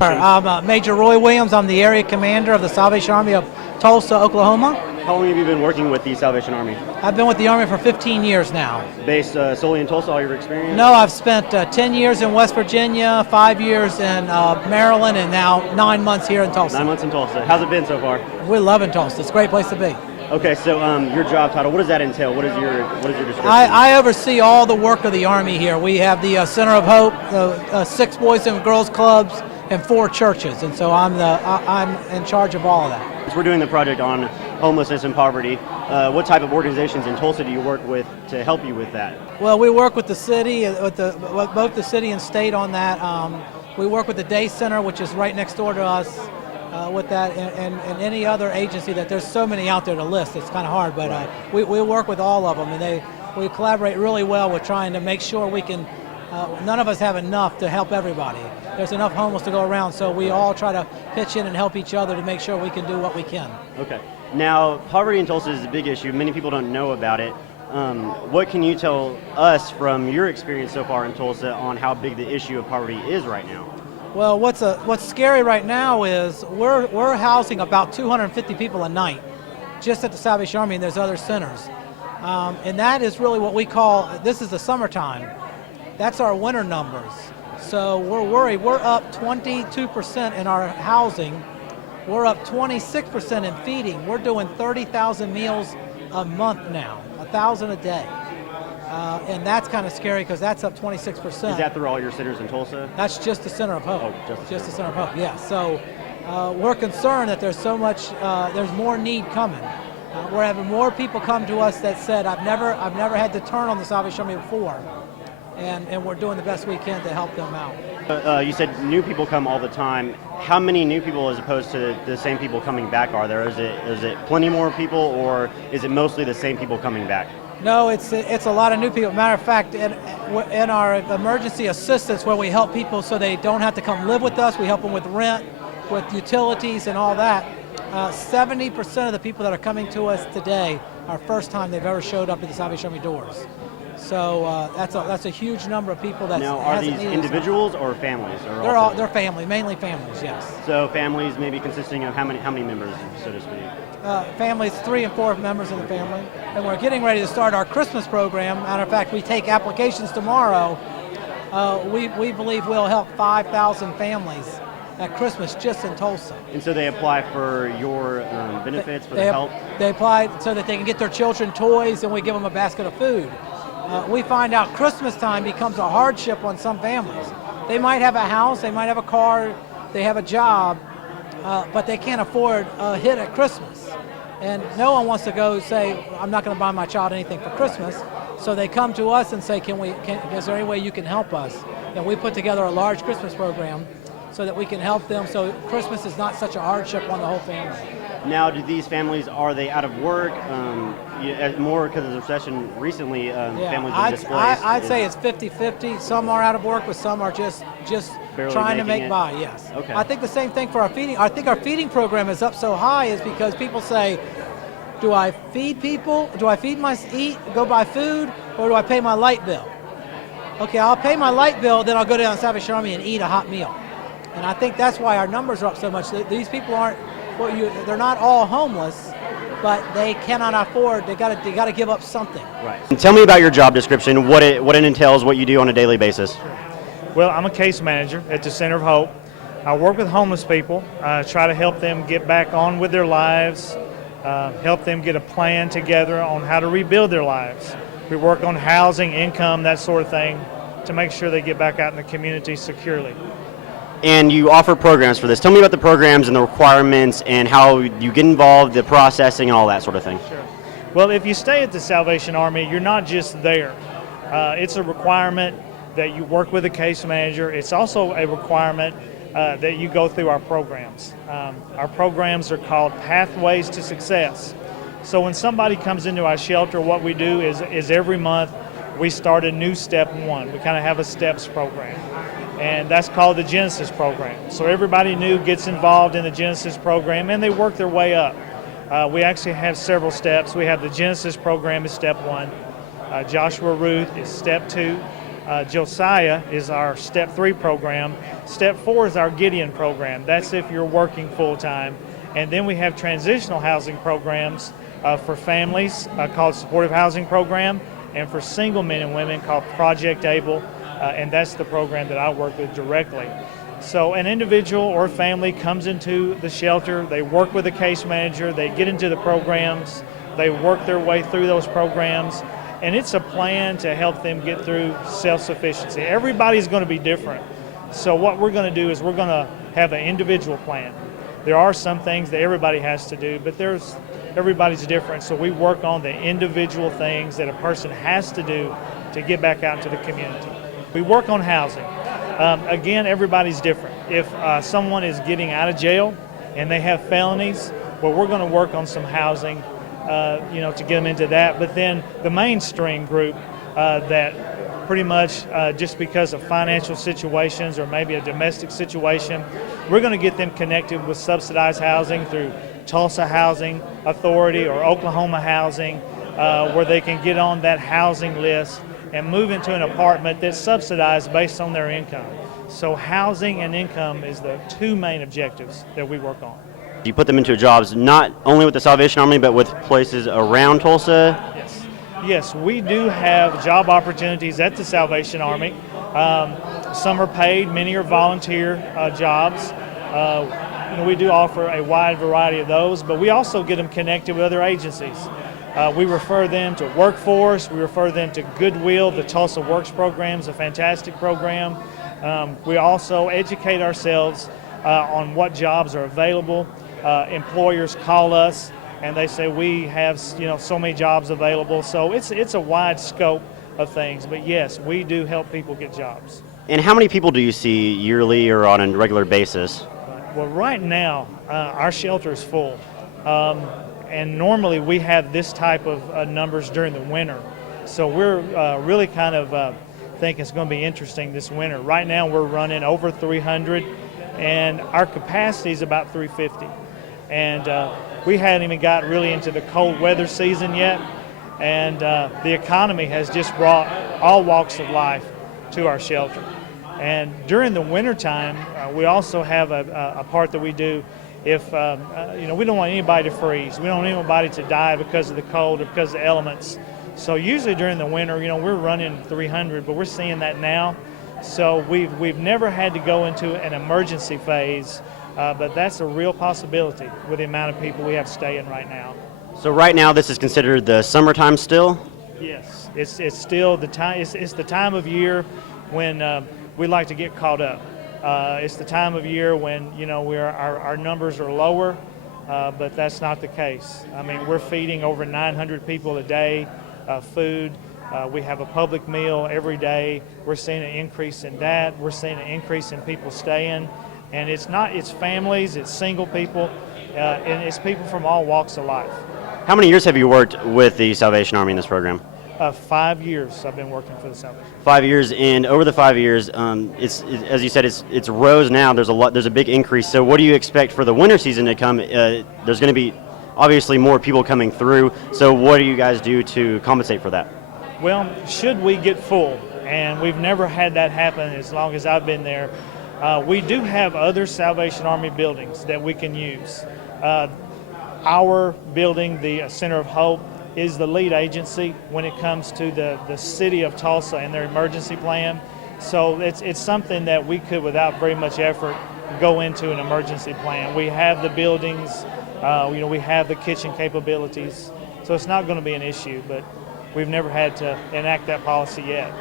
I'm Major Roy Williams. I'm the area commander of the Salvation Army of Tulsa, Oklahoma. How long have you been working with the Salvation Army? I've been with the Army for 15 years now. Based solely in Tulsa, all your experience? No, I've spent 10 years in West Virginia, 5 years in Maryland, and now 9 months here in Tulsa. 9 months in Tulsa. How's it been so far? We're loving Tulsa. It's a great place to be. Okay, so your job title, what does that entail? What is your description? I oversee all the work of the Army here. We have the Center of Hope, 6 Boys and Girls Clubs, and 4 churches, and so I'm in charge of all of that. We're doing the project on homelessness and poverty. What type of organizations in Tulsa do you work with to help you with that? Well, we work with the city, with both the city and state on that. We work with the Day Center, which is right next door to us, with that, and any other agency that there's so many out there to list. It's kind of hard, but we work with all of them, and we collaborate really well with trying to make sure we can. None of us have enough to help everybody. There's enough homeless to go around, so we all try to pitch in and help each other to make sure we can do what we can. Okay. Now, poverty in Tulsa is a big issue. Many people don't know about it. What can you tell us from your experience so far in Tulsa on how big the issue of poverty is right now? Well, what's scary right now is we're housing about 250 people a night, just at the Salvation Army, and there's other centers, and that is really what we call. This is the summertime. That's our winter numbers. So we're worried. We're up 22% in our housing. We're up 26% in feeding. We're doing 30,000 meals a month now, 1,000 a day. And that's kind of scary because that's up 26%. Is that through all your centers in Tulsa? That's just the Center of Hope. Oh, just the Center of Hope, yeah. So we're concerned that there's so much, there's more need coming. We're having more people come to us that said, I've never had to turn on the Salvation Army before. And we're doing the best we can to help them out. You said new people come all the time. How many new people as opposed to the same people coming back are there? Is it plenty more people, or is it mostly the same people coming back? No, it's a lot of new people. Matter of fact, in our emergency assistance where we help people so they don't have to come live with us, we help them with rent, with utilities and all that. 70% of the people that are coming to us today are first time they've ever showed up at the Salvation Army doors. So that's a huge number of people. Now, are these individuals or families? Or they're families, mainly families, yes. So families maybe consisting of how many members, so to speak? Families, 3 and 4 members of the family. And we're getting ready to start our Christmas program. Matter of fact, we take applications tomorrow. We believe we'll help 5,000 families at Christmas just in Tulsa. And so they apply for your benefits, for the help? They apply so that they can get their children toys, and we give them a basket of food. We find out Christmas time becomes a hardship on some families. They might have a house, they might have a car, they have a job, but they can't afford a hit at Christmas. And no one wants to go say, I'm not going to buy my child anything for Christmas. So they come to us and say, is there any way you can help us? And we put together a large Christmas program so that we can help them so Christmas is not such a hardship on the whole family. Now, do these families, are they out of work? More because of the recession recently, families are displaced? I'd say it's 50-50. Some are out of work, but some are just trying to make by, yes. Okay. I think the same thing for our feeding. I think our feeding program is up so high is because people say, do I feed people? Do I go buy food, or do I pay my light bill? Okay, I'll pay my light bill, then I'll go down to Salvation Army and eat a hot meal. And I think that's why our numbers are up so much. These people they're not all homeless, but they cannot afford. They got to give up something. Right. And tell me about your job description. What it entails, what you do on a daily basis. Well, I'm a case manager at the Center of Hope. I work with homeless people. Try to help them get back on with their lives. Help them get a plan together on how to rebuild their lives. We work on housing, income, that sort of thing, to make sure they get back out in the community securely. And you offer programs for this. Tell me about the programs and the requirements and how you get involved, the processing and all that sort of thing. Sure. Well, if you stay at the Salvation Army, you're not just there. It's a requirement that you work with a case manager. It's also a requirement that you go through our programs. Our programs are called Pathways to Success. So when somebody comes into our shelter, what we do is every month we start a new step one. We kind of have a steps program. And that's called the Genesis program. So everybody new gets involved in the Genesis program, and they work their way up. We actually have several steps. We have the Genesis program is step one. Joshua Ruth is step two. Josiah is our Step 3 program. Step 4 is our Gideon program. That's if you're working full-time. And then we have transitional housing programs for families called Supportive Housing Program, and for single men and women called Project Able, and that's the program that I work with directly. So an individual or family comes into the shelter, they work with a case manager, they get into the programs, they work their way through those programs, and it's a plan to help them get through self-sufficiency. Everybody's going to be different. So what we're going to do is we're going to have an individual plan. There are some things that everybody has to do, but everybody's different. So we work on the individual things that a person has to do to get back out into the community. We work on housing. Again, everybody's different. If someone is getting out of jail and they have felonies, well, we're going to work on some housing, to get them into that. But then the mainstream group that pretty much just because of financial situations or maybe a domestic situation, we're going to get them connected with subsidized housing through Tulsa Housing Authority or Oklahoma Housing, where they can get on that housing list and move into an apartment that's subsidized based on their income. So housing and income is the two main objectives that we work on. You put them into jobs not only with the Salvation Army, but with places around Tulsa? Yes, we do have job opportunities at the Salvation Army. Some are paid, many are volunteer jobs. We do offer a wide variety of those, but we also get them connected with other agencies. We refer them to Workforce, we refer them to Goodwill. The Tulsa Works program is a fantastic program. We also educate ourselves on what jobs are available. Employers call us and they say we have so many jobs available. So it's a wide scope of things, but yes, we do help people get jobs. And how many people do you see yearly or on a regular basis? Well, right now, our shelter is full. And normally we have this type of numbers during the winter. So we're really kind of think it's going to be interesting this winter. Right now we're running over 300 and our capacity is about 350. And we hadn't even got really into the cold weather season yet. And the economy has just brought all walks of life to our shelter. And during the wintertime, we also have a part that we do if, we don't want anybody to freeze. We don't want anybody to die because of the cold or because of the elements. So usually during the winter, we're running 300, but we're seeing that now. So we've never had to go into an emergency phase, but that's a real possibility with the amount of people we have staying right now. So right now this is considered the summertime still? Yes, it's still the time. It's the time of year when we like to get caught up. It's the time of year when our numbers are lower, but that's not the case. I mean, we're feeding over 900 people a day food. We have a public meal every day. We're seeing an increase in that. We're seeing an increase in people staying, and it's families, it's single people, and it's people from all walks of life. How many years have you worked with the Salvation Army in this program? 5 years I've been working for the Salvation. 5 years, and over the 5 years, it's as you said, it's rose now. There's a big increase. So what do you expect for the winter season to come? There's going to be obviously more people coming through. So what do you guys do to compensate for that? Well, should we get full, and we've never had that happen as long as I've been there, we do have other Salvation Army buildings that we can use. Our building, the Center of Hope, is the lead agency when it comes to the city of Tulsa and their emergency plan. So it's something that we could, without very much effort, go into an emergency plan. We have the buildings, we have the kitchen capabilities, so it's not going to be an issue, but we've never had to enact that policy yet.